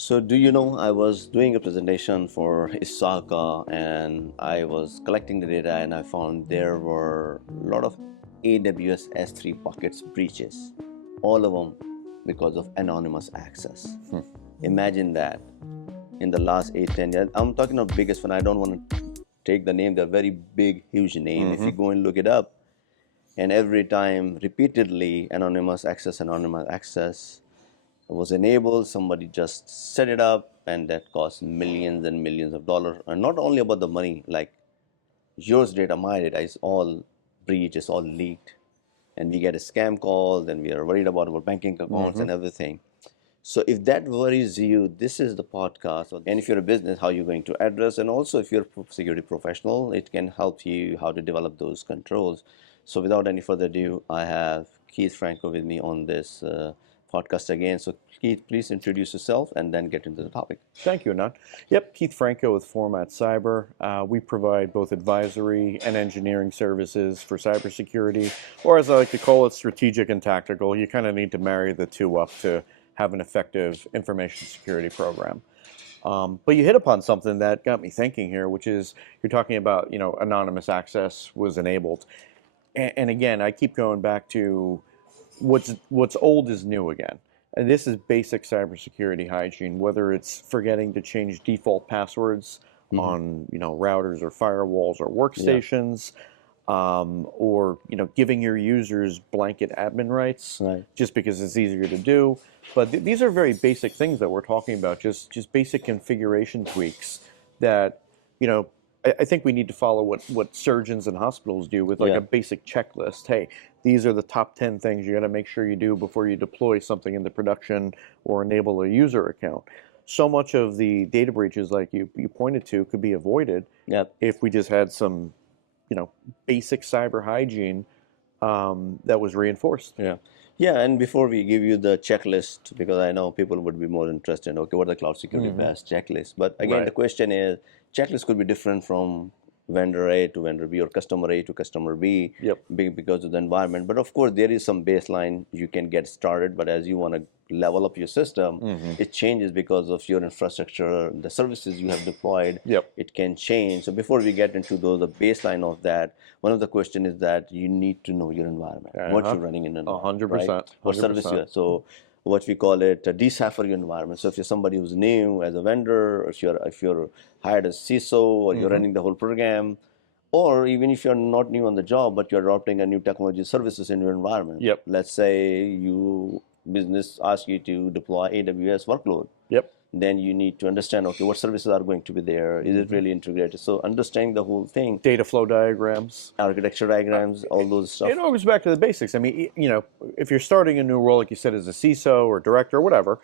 So do you know I was doing a presentation for Isaka and I was collecting the data and I found there were a lot of AWS S3 buckets breaches, all of them because of anonymous access. Imagine that in the last 8-10 years. I'm talking of biggest one. I don't want to take the name. They're very big, huge name. If you go and look it up, and every time repeatedly anonymous access was enabled, somebody just set it up, and that cost millions and millions of dollars. And not only about the money, like yours data, my data is all breached, it's all leaked, and we get a scam calls, and we are worried about our banking accounts and everything. So if that worries you, this is the podcast. And if you're a business, how you're going to address, and also if you're a security professional, it can help you how to develop those controls. So without any further ado, I have Keith Franco with me on this podcast again. So Keith, please introduce yourself and then get into the topic. Thank you, Anand. Yep, Keith Franco with Format Cyber. We provide both advisory and engineering services for cybersecurity, or as I like to call it, strategic and tactical. You kind of need to marry the two up to have an effective information security program. But you hit upon something that got me thinking here, which is you're talking about, anonymous access was enabled. And again, I keep going back to what's old is new again. And this is basic cybersecurity hygiene, whether it's forgetting to change default passwords on routers or firewalls or workstations, or giving your users blanket admin rights just because it's easier to do. But these are very basic things that we're talking about, just basic configuration tweaks that I think we need to follow what surgeons and hospitals do with like a basic checklist. Hey, these are the top 10 things you got to make sure you do before you deploy something into production or enable a user account. So much of the data breaches, like you pointed to, could be avoided if we just had some, basic cyber hygiene that was reinforced. Yeah, and before we give you the checklist, because I know people would be more interested in, okay, what are the cloud security best checklist? But again, the question is, checklist could be different from vendor A to vendor B or customer A to customer B because of the environment. But of course, there is some baseline you can get started. But as you want to level up your system, it changes because of your infrastructure, the services you have deployed. It can change. So before we get into the baseline of that, one of the questions is that you need to know your environment, what you're running in, 100%. Right? What service you have. So what we call it, decipher your environment. So if you're somebody who's new as a vendor, or if you're hired as CISO, or you're running the whole program, or even if you're not new on the job, but you're adopting a new technology services in your environment. Let's say you business asks you to deploy AWS workload. Then you need to understand, okay, what services are going to be there? Is it really integrated? So understanding the whole thing. Data flow diagrams. Architecture diagrams, all those stuff. It all goes back to the basics. I mean, if you're starting a new role, like you said, as a CISO or director or whatever,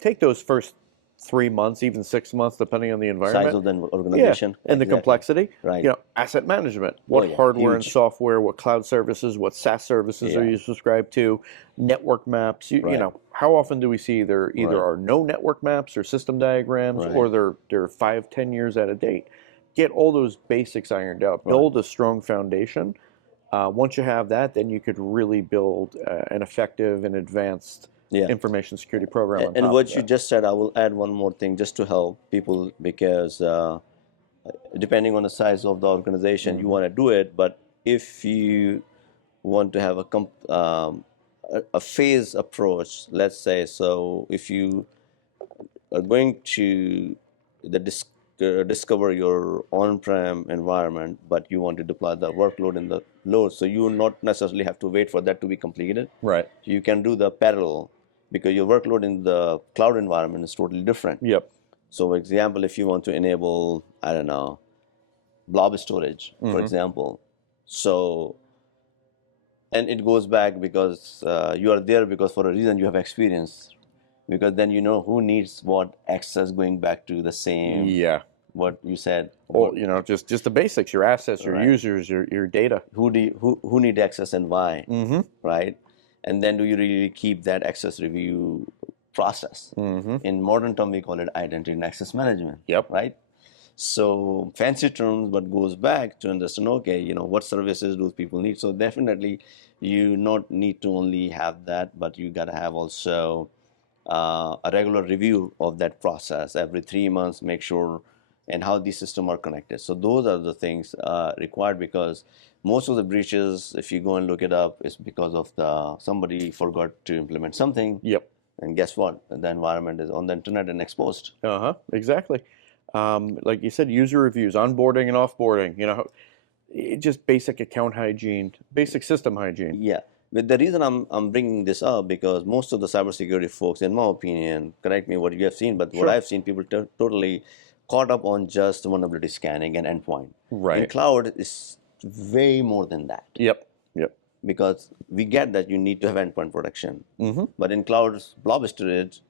take those first 3 months, even 6 months, depending on the environment. Size of the organization. And the complexity. Asset management. What hardware and software, what cloud services, what SaaS services are you subscribed to, network maps. How often do we see there either are no network maps or system diagrams, or they're 5-10 years out of date? Get all those basics ironed out. Build a strong foundation. Once you have that, then you could really build an effective and advanced information security program. And what you just said, I will add one more thing just to help people, because depending on the size of the organization, you want to do it. But if you want to have a phase approach, let's say, so if you are going to discover your on-prem environment, but you want to deploy the workload in the load, so you will not necessarily have to wait for that to be completed. You can do the parallel, because your workload in the cloud environment is totally different. So for example, if you want to enable, I don't know, blob storage, for example. So, and it goes back because you are there because for a reason you have experience, because then you know who needs what access going back to the same, what you said. Well, just the basics, your assets, your users, your data. Who need access and why, right? And then do you really keep that access review process? In modern term, we call it identity and access management, right? So fancy terms, but goes back to understand, okay, what services do people need? So definitely you not need to only have that, but you got to have also a regular review of that process every 3 months, make sure, and how these systems are connected. So those are the things required, because most of the breaches, if you go and look it up, is because of somebody forgot to implement something. Yep. And guess what? The environment is on the internet and exposed. Exactly. Like you said, user reviews, onboarding and offboarding, just basic account hygiene, basic system hygiene. Yeah. But the reason I'm bringing this up, because most of the cybersecurity folks, in my opinion, correct me what you have seen, but what Sure. I've seen, people totally caught up on just vulnerability scanning and endpoint. In Right. cloud, it's way more than that, Yep. Yep. because we get that you need to have endpoint protection. Mm-hmm. But in cloud's blob storage,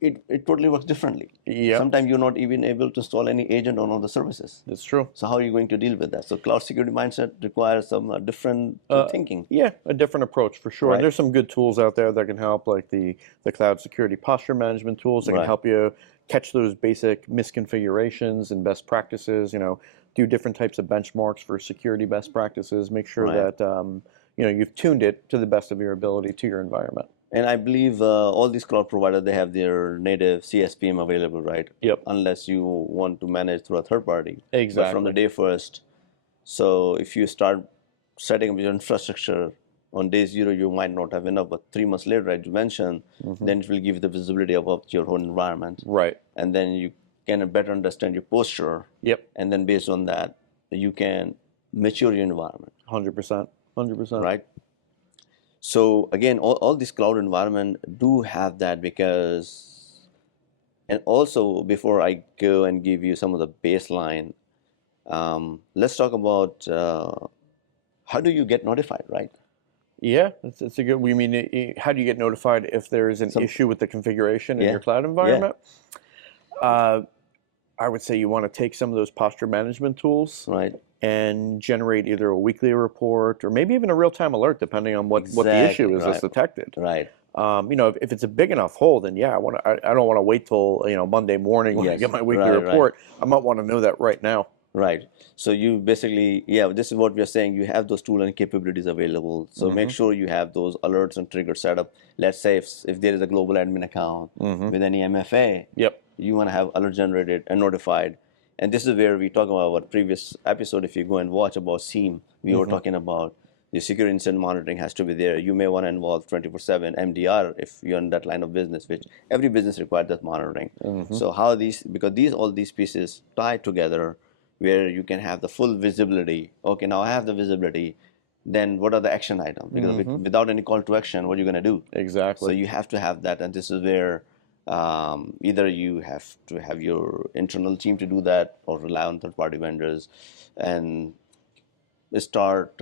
it totally works differently. Yep. Sometimes you're not even able to install any agent on all the services. That's true. So how are you going to deal with that? So cloud security mindset requires some different thinking. Yeah, a different approach for sure. Right. And there's some good tools out there that can help, like the cloud security posture management tools that can Right. help you catch those basic misconfigurations and best practices. Do different types of benchmarks for security best practices. Make sure Right. that you've tuned it to the best of your ability to your environment. And I believe all these cloud providers, they have their native CSPM available, right? Yep. Unless you want to manage through a third party. Exactly. But from the day first, so if you start setting up your infrastructure on day zero, you might not have enough, but 3 months later, as you mentioned, then it will give you the visibility of your whole environment. Right. And then you can better understand your posture. Yep. And then based on that, you can mature your environment. 100%. 100%. Right. So again, all these cloud environment do have that, because, and also before I go and give you some of the baseline, let's talk about how do you get notified, right? Yeah, it's a good. We mean, how do you get notified if there is an issue with the configuration in Yeah. your cloud environment? I would say you want to take some of those posture management tools Right. and generate either a weekly report or maybe even a real-time alert, depending on what the issue Exactly, is that's right. detected. Right. If it's a big enough hole, then yeah, I don't want to wait till Monday morning when I Yes, get my weekly right, report. I might want to know that right now. Right. So you basically, this is what we are saying. You have those tools and capabilities available. So make sure you have those alerts and triggers set up. Let's say if there is a global admin account with any MFA, Yep. you want to have alert generated and notified. And this is where we talk about our previous episode. If you go and watch about SIEM, we were talking about the security incident monitoring has to be there. You may want to involve 24/7 MDR if you're in that line of business, which every business requires that monitoring. So how because all these pieces tie together, where you can have the full visibility. Okay, now I have the visibility. Then what are the action items? Because without any call to action, what are you going to do? Exactly. So you have to have that, and this is where either you have to have your internal team to do that, or rely on third-party vendors, and start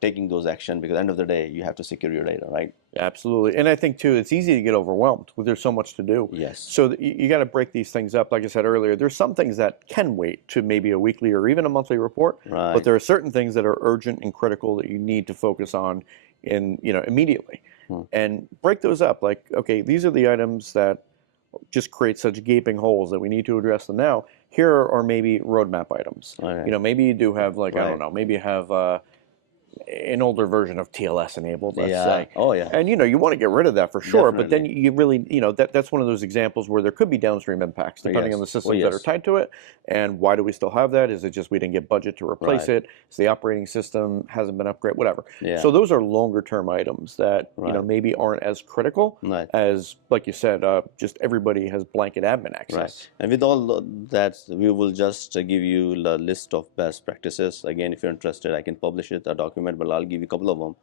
taking those action, because at the end of the day, you have to secure your data, right? Absolutely. And I think, too, it's easy to get overwhelmed when there's so much to do. Yes. So you got to break these things up. Like I said earlier, there's some things that can wait to maybe a weekly or even a monthly report. Right. But there are certain things that are urgent and critical that you need to focus on immediately. And break those up. Like, okay, these are the items that just create such gaping holes that we need to address them now. Here are maybe roadmap items. Right. Maybe you do have, like, I Right. don't know, maybe you have an older version of TLS enabled, let's say. Oh, yeah. And you want to get rid of that for sure, but then Definitely. you really, that's one of those examples where there could be downstream impacts depending on the Yes. systems that are Yes. tied to it. And why do we still have that? Is it just we didn't get budget to replace Right. it? Is the operating system hasn't been upgraded? Whatever. Yeah. So those are longer term items that Right. maybe aren't as critical Right. as, like you said, just everybody has blanket admin access. Right. And with all that, we will just give you a list of best practices. Again, if you're interested, I can publish it, a document, but I'll give you a couple of them.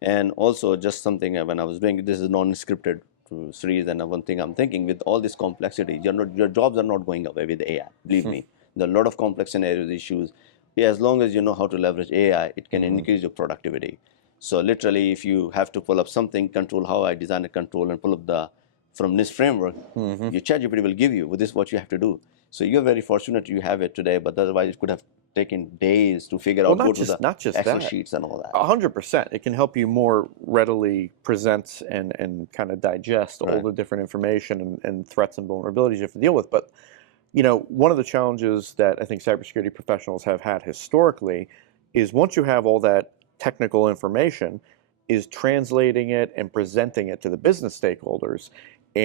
And also just something when I was doing, this is non-scripted series, and one thing I'm thinking, with all this complexity, your jobs are not going away with AI, believe me. There are a lot of complex scenarios, issues. Yeah, as long as you know how to leverage AI, it can increase your productivity. So literally, if you have to pull up something, control how I design a control, and pull up from this framework, your ChatGPT will give you, well, this is what you have to do. So you're very fortunate you have it today, but otherwise it could have taken days to figure out, go to the not just Excel that. sheets and all that. 100%. It can help you more readily present and kind of digest all Right. the different information and threats and vulnerabilities you have to deal with. But, one of the challenges that I think cybersecurity professionals have had historically is once you have all that technical information, is translating it and presenting it to the business stakeholders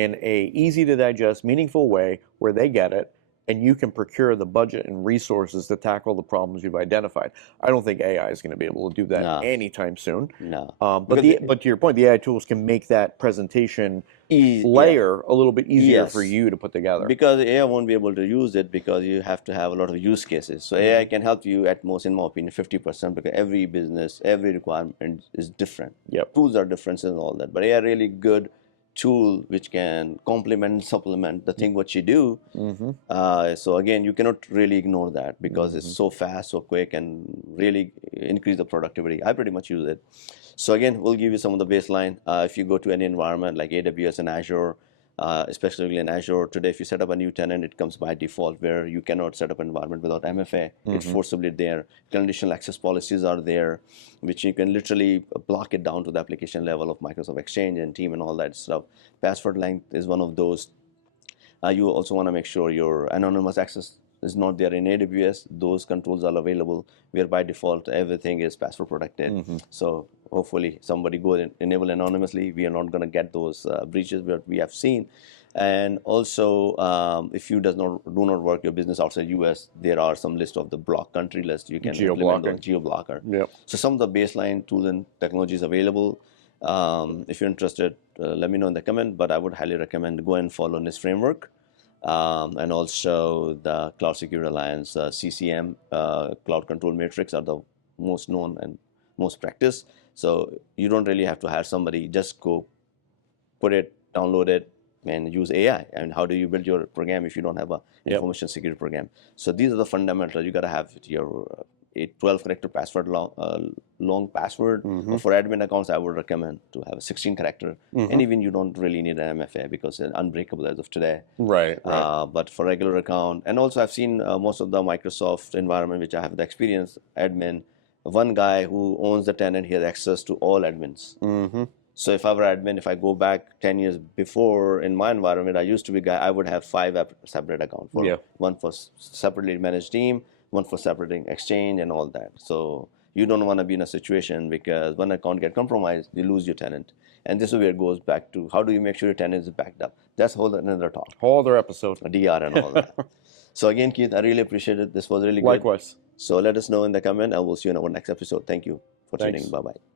in a easy to digest, meaningful way where they get it, and you can procure the budget and resources to tackle the problems you've identified. I don't think AI is going to be able to do that No, anytime soon. no, But because but to your point, the AI tools can make that presentation yeah, layer a little bit easier for yes, you to put together. because AI won't be able to use it because you have to have a lot of use cases. So AI can help you at most, in my opinion, 50% because every business, every requirement is different. Yep. Tools are different and all that. But AI really good tool which can complement and supplement the thing what you do. So again, you cannot really ignore that because it's so fast, so quick, and really increase the productivity. I pretty much use it. So again, we'll give you some of the baseline. If you go to any environment like AWS and Azure, especially in Azure today, if you set up a new tenant, it comes by default where you cannot set up an environment without MFA. It's forcibly there. Conditional access policies are there, which you can literally block it down to the application level of Microsoft Exchange and Team and all that stuff. Password length is one of those. You also want to make sure your anonymous access is not there in AWS. Those controls are available where by default everything is password protected. So hopefully somebody go and enable anonymously. We are not going to get those breaches that we have seen. And also, if you do not work your business outside US, there are some list of the block country list. You can implement those geo-blocker. Yep. So some of the baseline tools and technologies available. If you're interested, let me know in the comment, but I would highly recommend go and follow this framework. And also the Cloud Security Alliance, CCM, Cloud Control Matrix are the most known and most practiced. So you don't really have to hire somebody, just go put it, download it, and use AI. And how do you build your program if you don't have a information security program? So these are the fundamentals. You got to have your 12-character password long password. For admin accounts, I would recommend to have a 16-character. And even you don't really need an MFA because it's unbreakable as of today. Right. But for regular account, and also I've seen most of the Microsoft environment, which I have the experience, admin, one guy who owns the tenant, he has access to all admins. So if I were admin, if I go back 10 years before in my environment, I used to be guy, I would have 5 separate accounts. One for separately managed team, one for separating exchange and all that. So you don't want to be in a situation because when account get compromised, you lose your tenant. And this is where it goes back to how do you make sure your tenant is backed up? That's another talk. Whole other episode. DR and all that. So again, Keith, I really appreciate it. This was really good. Likewise. So let us know in the comment and we'll see you in our next episode. Thank you for tuning in. Bye-bye.